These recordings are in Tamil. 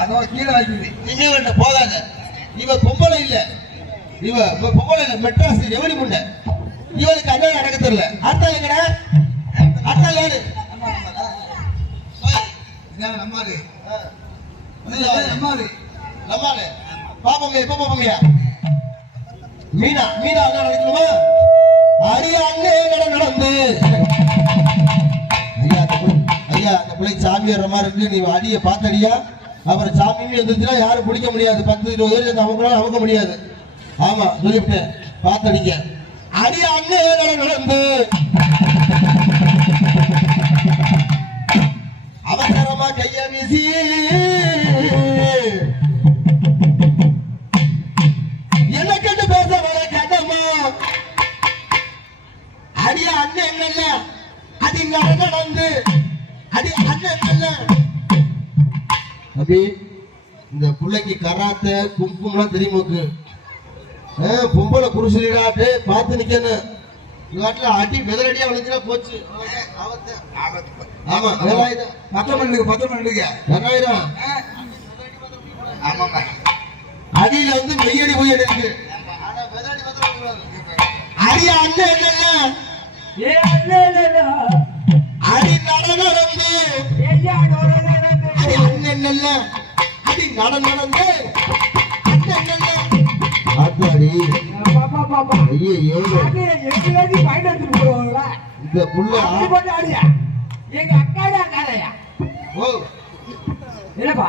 அதோட கீழே வைக்குது. இனிமே வேண்ட போகாத. இவ பொம்பளை இல்ல, இவ பொம்பளை இல்ல, மெட்ராஸ் எவனி முண்டை. இவனுக்கு அண்ணன் நடக்க தெரியல. அர்த்தம் எங்கடா? அர்த்தம் யாரு? நம்மாரு பாப்போங்க. எப்ப பாப்போங்க? மீனா மீனா அண்ணா நடக்கணுமா? அடியா அண்ணே நடந்து ஐயா அந்த பிள்ளை சாமி வர்ற மாதிரி இருக்கு. நீ அடியை பார்த்தடியா. அப்புறம் சாமியும் இருந்துச்சுன்னா யாரும் பிடிக்க முடியாது. 10-20 பேர் அவங்களால அமுக்க முடியாது. ஆமா சொல்லிவிட்டேன். பார்த்தடிக்க அடியா அண்ணே நடந்து அவசரமா கைய வீசி என்ன கண்டு பேச வர கதமா. அடியா அண்ணன் என்னல்ல அது நடந்து அடி அண்ணன் என்னல்ல. அப்படி இந்த பிள்ளைக்கு கராத்த குங்குமம்லாம் தெரியுமோக்கு. பொம்பளை குருசிலிடாட்டு பார்த்து நிக்கணும். இந்த வாட்டில அடி வெதரடியா விளைஞ்சுனா போச்சு. ஆமா 10 ஆமாங்க. அடியில வந்து மெய்யடி போய் இருக்கு. அடி அண்ணன் என்னல்ல அடி நடந்து அடி அண்ணன் என்னல்ல அடி நடந்து ஆத்தாடி. ஐயோ இந்த புள்ள எங்க அக்கா தான் காலையா. ஓ என்னப்பா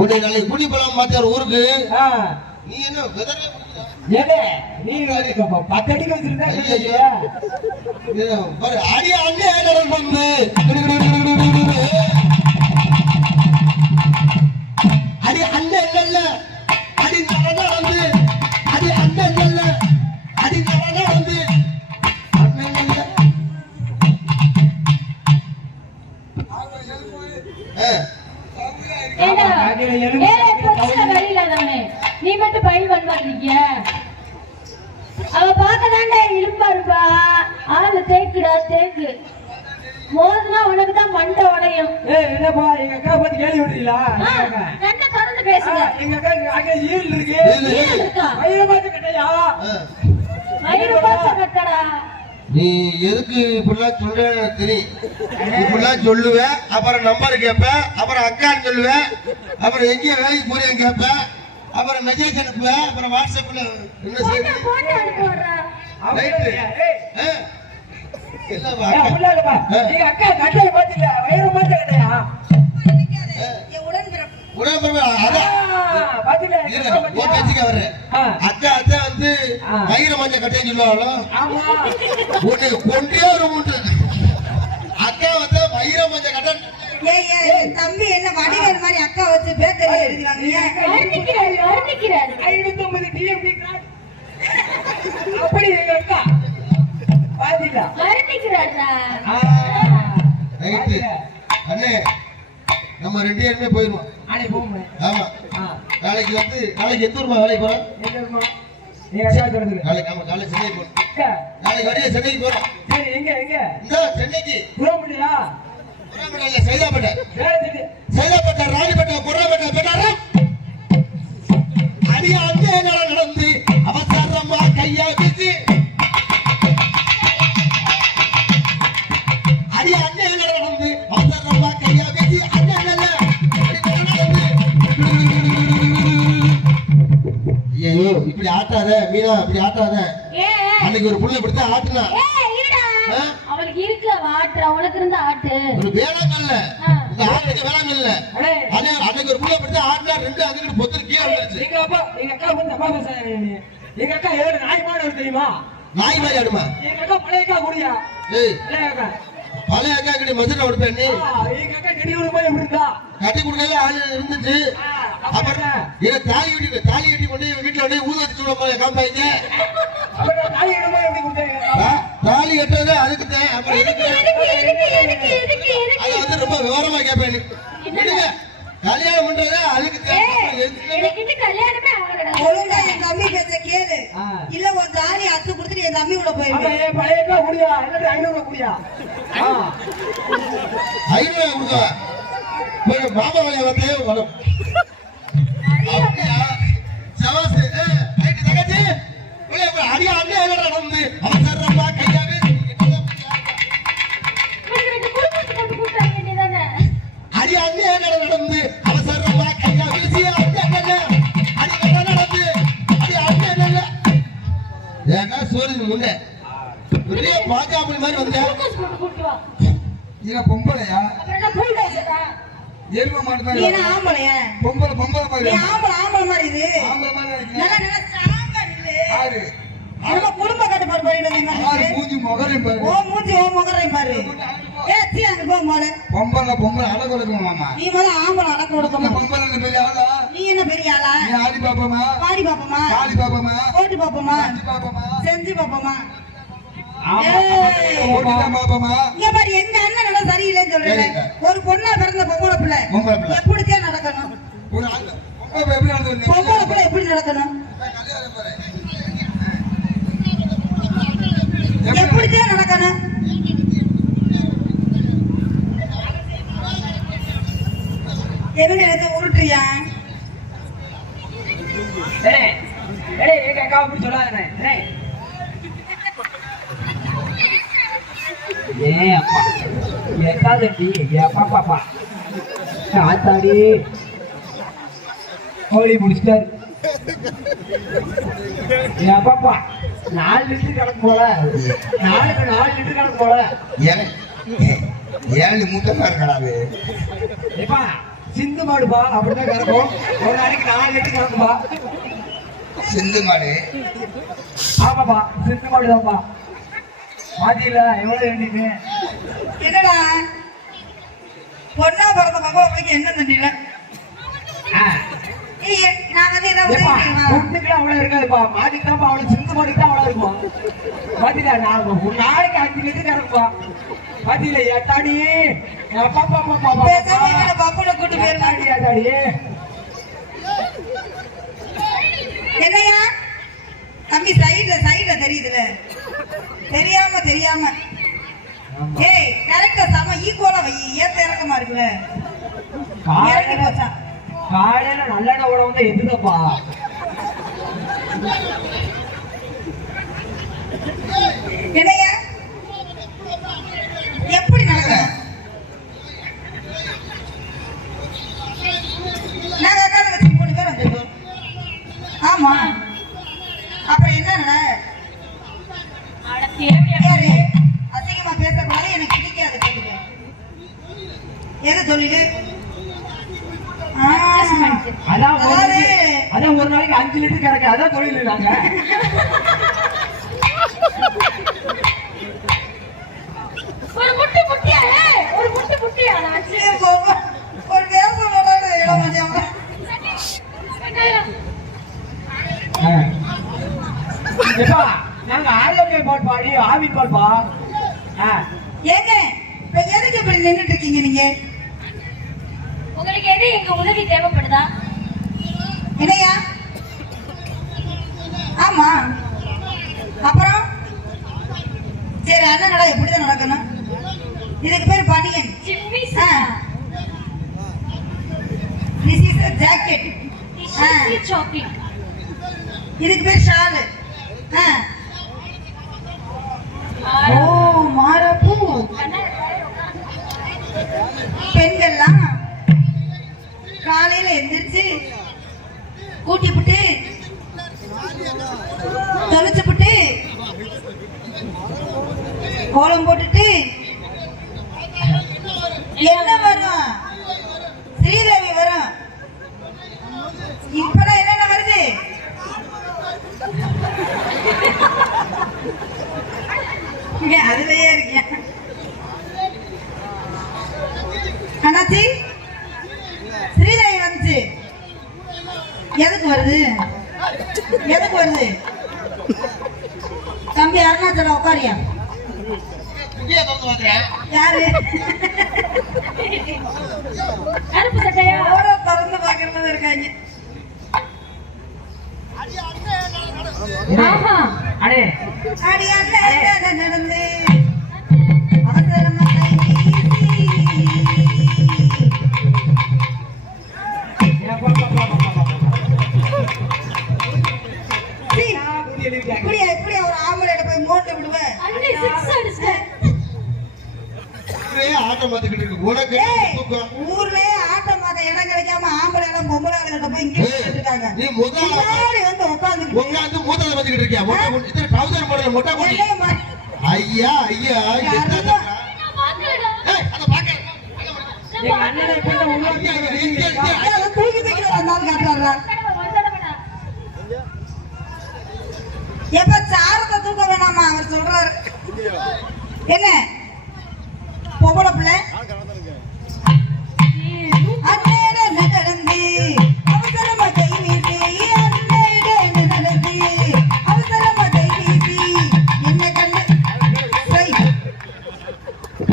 உன்னை நாளைக்கு கூட்டி போலாம் மாத்தார் ஊருக்கு. நீ என்ன நீ 10 அடிக்க வச்சிருந்தா அடி அண்ணன் வந்து அடி அண்ணன் இல்ல அடி நடந்து அடி அண்ணன் இல்ல அடி நடந்து அண்ணன் இல்ல. நீ மட்டும் பயில் பண்ணாதீங்க. அவ பாக்கதாண்டா இருப்பா இருப்பா. ஆளு தேக்குடா தேக்கு. மோதுனா உனக்கு தான் மண்டை உடையும். என்னப்பா எங்க அக்கா பத்தி கேள்வி விடுறீங்களா? கண்ணை திறந்து பேசுங்க. எங்க அக்கா ஈல் இருக்கு. ஈல் இருக்கா? வயிறு பாத்து கட்டையா? வயிறு பாத்து கட்டடா. நீ எதுக்கு இப்படிலாம் சொல்ற தெரியும். இப்படிலாம் சொல்லுவேன். அப்புறம் நம்பர் கேட்பேன். அப்புறம் அக்கான்னு சொல்லுவேன். அப்புறம் எங்க வேலைக்கு போறேன்னு கேட்பேன். அப்புறம் மெசேஜ் அனுப்புவேன். அப்புறம் வாட்ஸ்அப்ல என்ன செய்ய போன் அனுப்புறா. எங்க அக்கா கட்டைய பாத்தில வயிறு பாத்து கட்டையா? அக்கா அத்தை வந்து வயிறு மஞ்சள் கட்டைன்னு சொல்லுவாங்களோ. கொண்டே ஒரு மூன்று அக்கா வந்து வயிறு மஞ்சள் கட்டை. தம்பி என்ன வடிவேல் மாதிரி அக்கா வச்சு பேக்கரி எழுதிவாங்க. அப்படி எங்க அக்கா பாத்தீங்களா அண்ணே நம்ம 2 பேருமே போயிருவோம். ஆமா நாளைக்கு வந்து நாளைக்கு எந்த ஊர்மா வேலைக்கு போறோம்? நாளைக்கு ஆமா காலையில சென்னைக்கு போறோம். நாளைக்கு வரைய சென்னைக்கு போறோம். இந்த சென்னைக்கு சைதாப்பேட்டை ராணிப்பேட்டை குர்ராப்பேட்டை பெட்டாரம் அடியா அங்கே நடந்து அவசரமா கையா வீசி அடியா அங்கே நடந்து அவசரமா கையா வீசி ஐயோ இப்படி ஆட்டாத மீனா, இப்படி ஆட்டாத. அன்னைக்கு ஒரு புள்ள இப்படித்தான் ஆட்டுனா. அவளுக்கு இருக்கு ஆட்டு, அவளுக்கு இருந்த ஆட்டு ஒரு வேளாண் இல்ல. இந்த ஆட்டுக்கு வேளாண் இல்ல. அன்னைக்கு ஒரு புள்ள இப்படித்தான் ஆட்டுனா 2 அதுக்கு பொத்துட்டு கீழே விழுந்துச்சு. எங்க அக்கா வந்து அப்பா எங்க அக்கா ஏழு நாய் மாடு தெரியுமா? நாய் மாதிரி ஆடுமா? எங்க அக்கா பழைய அக்கா கூடியா? பழைய அக்கா கிட்ட மதுரை ஒரு பெண்ணு எங்க அக்கா கட்டி விட போய் இருந்தா கட்டி கொடுக்கவே ஆளு இருந்துச்சு. அப்புறம் தாலி கட்டி கொண்டு வீட்டுல வந்து ஊத வச்சு விட போய் காப்பாங்க. தாலி கட்டுறது அதுக்கு அப்புறம் அதை வந்து ரொம்ப விவரமா கேட்பேன். கல்யாணம் பண்றது அதுக்கு ஒழுங்கா என் தம்பி பேச்ச கேளு. இல்ல உன் தாலி அத்து கொடுத்துட்டு என் தம்பி கூட போயிருக்கேன். பழைய குடியா இல்லாட்டி 500 குடியா 500 கொடுக்க போய் மாமா வழியை வந்து வரும் சவாசு தங்கச்சி அடியா அண்ணே நடந்து அவசரமா கையாவே அடி அண்ணே நடந்து அவசரமா கையா வீசி அண்ணே அடி நடந்து அடி அண்ணே ஏன்னா சோழின் முன்னே பெரிய பாஜாமல் மாதிரி வந்தேன் பொம்பளையா எரும மாட்டு நீ என்ன ஆம்பளையா பொம்பளை நீ ஆம்பளை மாதிரி இது ஆம்பளை மாதிரி இருக்கு. நல்லா நல்லா ஸ்ட்ராங்கா நில்லு ஆறு நம்ம குடும்ப கட்டுப்பாடு பண்ணிடுங்க ஆறு மூஞ்சி முகரையும் பாரு ஓ மூஞ்சி ஓ முகரையும் பாரு ஏத்தி அங்க போ மோளே பொம்பளை அழகு கொடுக்கும் மாமா நீ முதல்ல ஆம்பளை அடக்க கொடுக்கணும் பொம்பளை பெரிய ஆளா நீ என்ன பெரிய ஆளா நீ ஆடி பாப்பமா பாடி பாப்போமா காளி பாப்பமா போட்டு பாப்போமா அஞ்சு பாப்பமா செஞ்சு பாப்போமா ஓட்டிதான் பாப்பமா இங்க பாரு எங்க அண்ணன் நல்லா சரியில்லைன்னு சொல்றேன் ஒரு பொண்ணா பிறந்த பொம்பளை பிள்ளை எப்படித்தான் நடக்கணும் ஒரு ஆள் பொம்பளை எப்படி நடந்து பொம்பளை பிள்ளை எப்படி நடக்கணும் எப்படித்தான் நடக்கணும் என்ன எடுத்து உருட்டுறியா எங்க அக்கா அப்படி சொல்லாதே அப்பா எட்டாதட்டி அப்பா பாப்பா ஆத்தாடி கோழி முடிச்சிட்டாரு பாப்பா 4 லிட்டர் கணக்கு போல 4 லிட்டர் கணக்கு போல ஏழு மூட்டமா இருக்கடாது ஏப்பா சிந்து மாடுப்பா அப்படிதான் கறக்கும் ஒரு நாளைக்கு 4 லிட்டர் கணக்குப்பா சிந்து மாடு ஆமாப்பா சிந்து மாடுதான்ப்பா பாத்தீங்கள எவ்வளவு வேண்டியது என்னடா பொண்ணா பிறந்த பொம்பளை பிள்ளைக்கு என்ன தண்டில நான் வந்து என்ன பொண்ணுக்குலாம் அவ்வளவு இருக்காதுப்பா மாடிக்குதான்ப்பா அவளுக்கு சிந்து மாடிக்கு தான் அவ்வளவு இருக்கும் பாத்தீங்களா நான் ஒரு நாளைக்கு 5 லிட்டர் கறக்குப்பா பாத்தீங்களா எட்டாடி பப்புல கூட்டு போயிருந்தாடி என்னையா தம்பி சைடுல தெரியுதுல தெரியாம ஏய் கரெக்டா சம ஈக்குவலா வை ஏத்த இறக்கமா இருக்குல்ல இறக்கி போச்சா காலையில நல்லெண்ணெய் உட வந்து எதுதப்பா என்னையா எப்படி நடக்கும் நாங்க அக்கா வச்சு 3 பேர் வந்துருக்கோம் ஆமா அப்புறம் என்ன அசிங்கமா பேசக்கூடாது எனக்கு பிடிக்காது கேளுங்க எதை சொல்லிடு அதான் ஒரு நாளைக்கு 5 லிட்டர் கறக்கு அதான் தொழில் நாங்க ஒரு முட்டை முட்டியா ஒரு பேச நாங்க ஆரோக்கியம் பால் பாடி ஆவின் பால்பா ஏங்க இப்ப எதுக்கு இப்படி நின்னுட்டு இருக்கீங்க நீங்க உங்களுக்கு எது எங்க உதவி தேவைப்படுதா என்னையா ஆமா அப்புறம் சரி அண்ணனடா எப்படிதான் நடக்கணும் இதுக்கு பேர் பனியன் திஸ் இஸ் ஜாக்கெட் சாக்லேட் இதுக்கு பேர் ஷாலு ஓ மாரப்பூ பெண்கள்லாம் காலையில எந்திரிச்சு கூட்டி விட்டு தொலைச்சு விட்டு கோலம் போட்டுட்டு என்ன வரும் ஸ்ரீதேவி வரும் இப்பதான் என்னென்ன வருது அதுலயே இருக்கேன் அண்ணாச்சி ஸ்ரீதேவி வந்துச்சு எதுக்கு வருது தம்பி அருணாச்சலம் உட்காரியா யாரு கருப்பு சட்டையா திறந்து பாக்குறது இருக்காங்க அடே அடி அண்ணன் நடந்து அவசரமா கை வீசி. சீ, இப்படி ஒரு ஆம்பளை போய் மோட்டு விடுவேன். அண்ணே சிக்ஸ் அடிச்சிட்டேன். ஆட்டம் பார்த்துக்கிட்டு இருக்கு உனக்கு தூக்கம். ஊர்லயே ஆட்டம் பார்க்க இடம் கிடைக்காம ஆம்பளை எல்லாம் பொம்பளை கிட்ட போய் இங்க இருக்காங்க. நீ முதல்ல வந்து உட்காந்து மூத்தல பார்த்துக்கிட்டு இருக்கியா? மொட்டை டவுசர் போடல மொட்டை போடி. ஐயா ஐயா என்ன நான் பார்க்கலடா. அத பாக்க எங்க அண்ணனை இப்ப உருவாக்கி தூக்கி தூக்கி வந்தாலும் காட்டுறாங்க. வந்தடடா. எப்ப சாரத்தை தூக்க வேணாமா அவர் சொல்றாரு. என்ன பொம்பளை பிள்ளை அண்ணேட நடந்து அவசரமா கை வீசி. அண்ணேட நடந்து அவசரமா கை வீசி. என்ன கண்ணு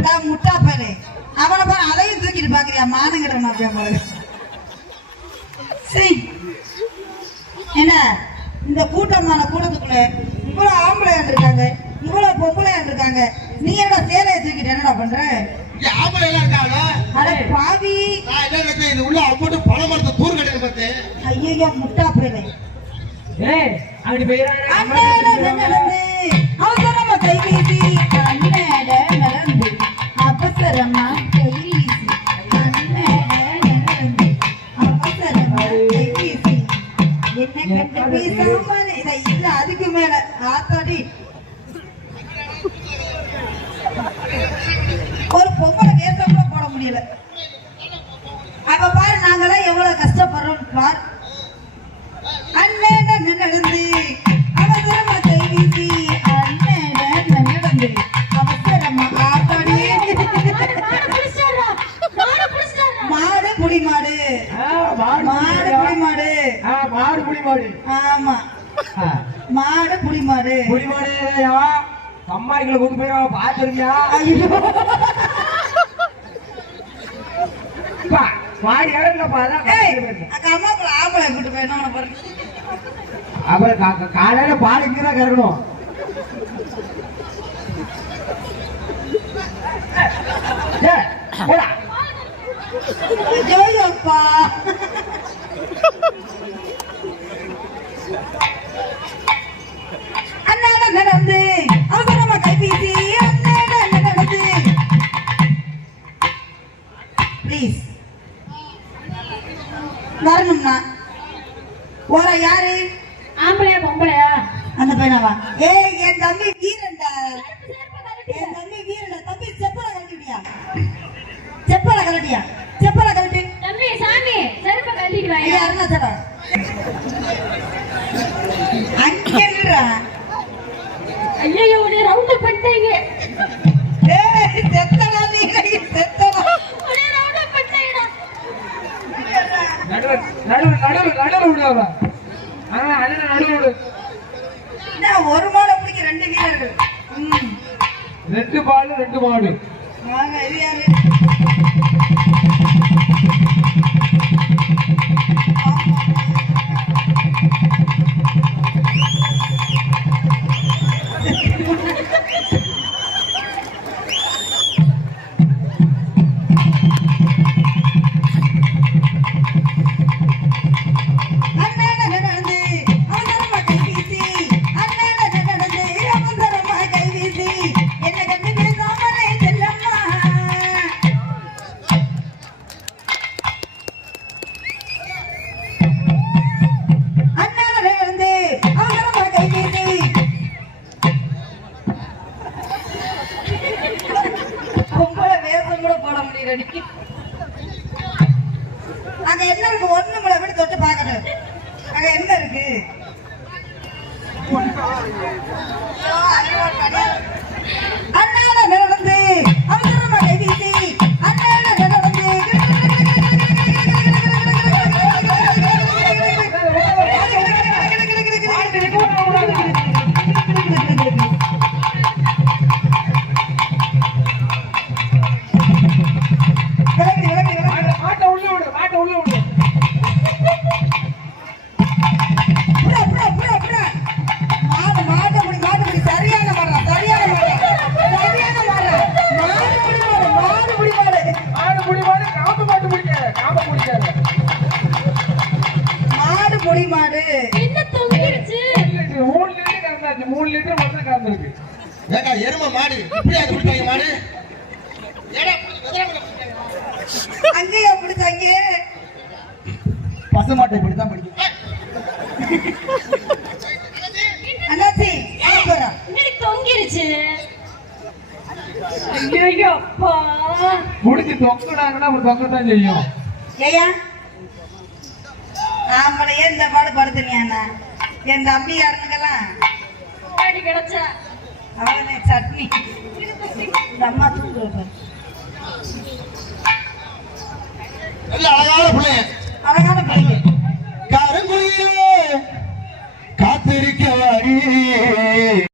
நான் முட்டா பாரு. அவனை பாரு அதையும் தூக்கிட்டு பாக்குறியா? மானங்கிற மாப்பியா. சரி என்ன இந்த கூட்டமான கூட்டத்துக்குள்ள இவ்வளவு ஆம்பளையா இருக்காங்க, இவ்வளவு பொம்பளையா இருக்காங்க. நீ என்ன சேலையை தூக்கிட்டு என்னடா பண்ற? ஆம்பளை எல்லாம் இருக்காங்க. அட பாவி, நான் என்ன நினைச்சேன், இது உள்ள அம்மோட்டு பண மரத்தை தூர் கடையில் பார்த்தேன். ஐயோ முட்டா பேரை. ஏய் அப்படி போயிரானே. அண்ணேட நடந்து அவசரமா கை வீசி. அண்ணேட நடந்து அவசரமா கை வீசி. அண்ணேட நடந்து அவசரமா கை வீசி. என்ன கண்டு பேசாம இதை இல்ல அதுக்கு மேல ஆத்தாடி ஒரு பொம்பளை வேஷம் கூட போட முடியல. அப்ப பாரு நாங்கெல்லாம் எவ்வளவு கஷ்டப்படுறோம் பார். அண்ணேட நடந்து அவசரமா கை வீசி. அண்ணேட நடந்து அவசரமா ஆத்தாடி மாடு புடி மாடு. மாடு புடி மாடு. மாடு புடி மாடு. ஆமா மாடு புடி மாடு. புடி மாடுயா அம்மாக்களை கொண்டு போய் பாத்துருக்கியா? மாடி இடத்துலப்பா அம்மாக்குள்ள ஆம்பளை கூட்டு போயிடணும் பாருங்க. அப்புறம் காலையில பால் இங்கதான் கறக்கணும். ஜோயப்பா அண்ணாட நடந்து அவசரமா கை வீசி. அண்ணாட நடந்து ப்ளீஸ் வரணும்னா ஓர யாரு? ஆம்பளையா பொம்பளையா? அந்த பையனாவா? ஏய் என் தம்பி வீரன்டா. என் தம்பி வீரன்டா. தம்பி செப்பல கழட்டிட்டியா? செப்பல கழட்டியா? செப்பல கழட்டி. தம்பி சாமி செருப்பை கழட்டிட்டு ஐயா வாயா. அருணாச்சலம் அங்கேடா. ஐயோ உன்னை ரவுண்ட் பண்ணிட்டீங்க. ஏய் செத்தடா நீ செத்தடா. உன்னை ரவுண்ட் பண்ணிட்டீங்கடா. நடுவு விடுவாங்க. நடுவு விடு. நான் ஒரு மாடை பிடிக்க ரெண்டு வீரர்கள். ரெண்டு பால் ரெண்டு மாடு. வாங்க இது யாரு? அங்க என்ன இருக்கு? ஒண்ணு முளை விட்டு தொட்டு பாக்கணும். அங்க என்ன இருக்கு? அண்ணாட நடந்து அவசரமா கை வீசி. அண்ணாட நடந்து மாட்டை உள்ள விடு. மாட்டை உள்ள விடு. மாட்டை முடி சரி ஏண்டா எருமை மாடு இப்படி அது பிடிச்சாங்க மாடு ஏடா பிடிச்சாங்க. அங்கேயே பிடிச்சாங்க. பசுமாட்டை இப்படித்தான் படிக்கும். அண்ணாச்சி போறோம். இன்னைக்கு தொங்கிருச்சு. ஐயோ அப்பா. முடிச்சு தொங்குனாங்கன்னா அப்புறம் தொங்கத்தான் செய்யும். ஏயா ஆம்பளையே இந்த பாடு படுத்துனியாண்ணா என் தம்பி யாருங்கெல்லாம் கிடைச்சா அவனே சட்னி இந்த அம்மா தூக்குற பாரு.